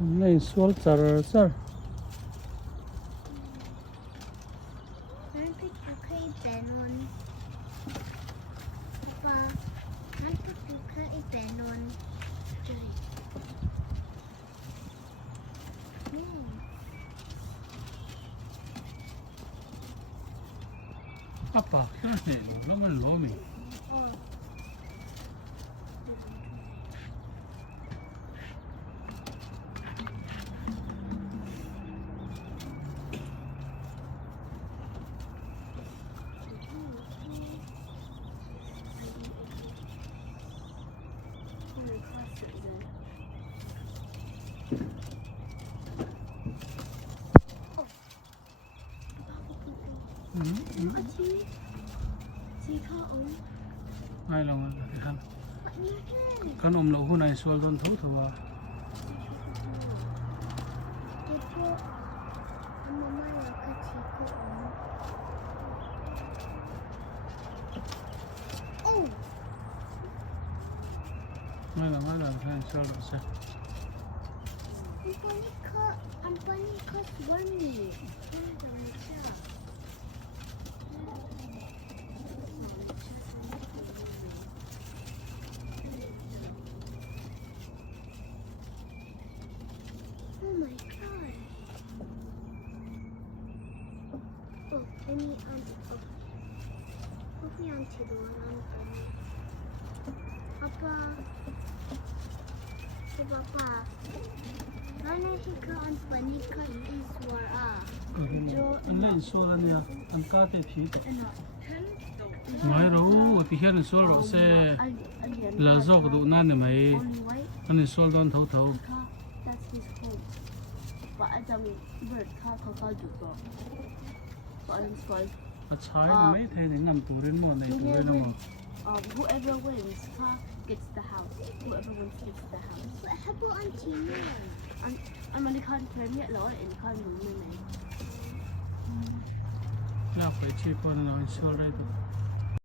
Này suol char char. Nanti buka balon. Papa, nanti buka balon. Jadi. Apa? Kena ni, lo man lo mi. Oh. Chị khó ống. Ai lòng thì khăn. Bạn nhớ thế. Khăn lo hu này suol don thấu thua. Itu mama yang kecil ko. Oh. Ai lòng khăn suol rồi sao? Ampani ko warni. Oh my god. Oh, ini Kopi yang tidur Ampani. Papa. Papa. Mana hika Ampani ka iswara. Anh lên suol anh ya, anh cá te phi. Mai rồi, thì hiện suol rồi sẽ là do cái độ nan này mày, anh suol don thấu thấu. That's his home. But I don't bird car juga. But I'm sorry. Trái mấy thế thì nằm tủ đến mòn này tủ đến mòn. Whoever wins car gets the house. Whoever wins gets the house. But how about Auntie Anh mà đi khăn thuê miết lỗi để khăn mừng này. Là phải chi con nó suol đây tụ.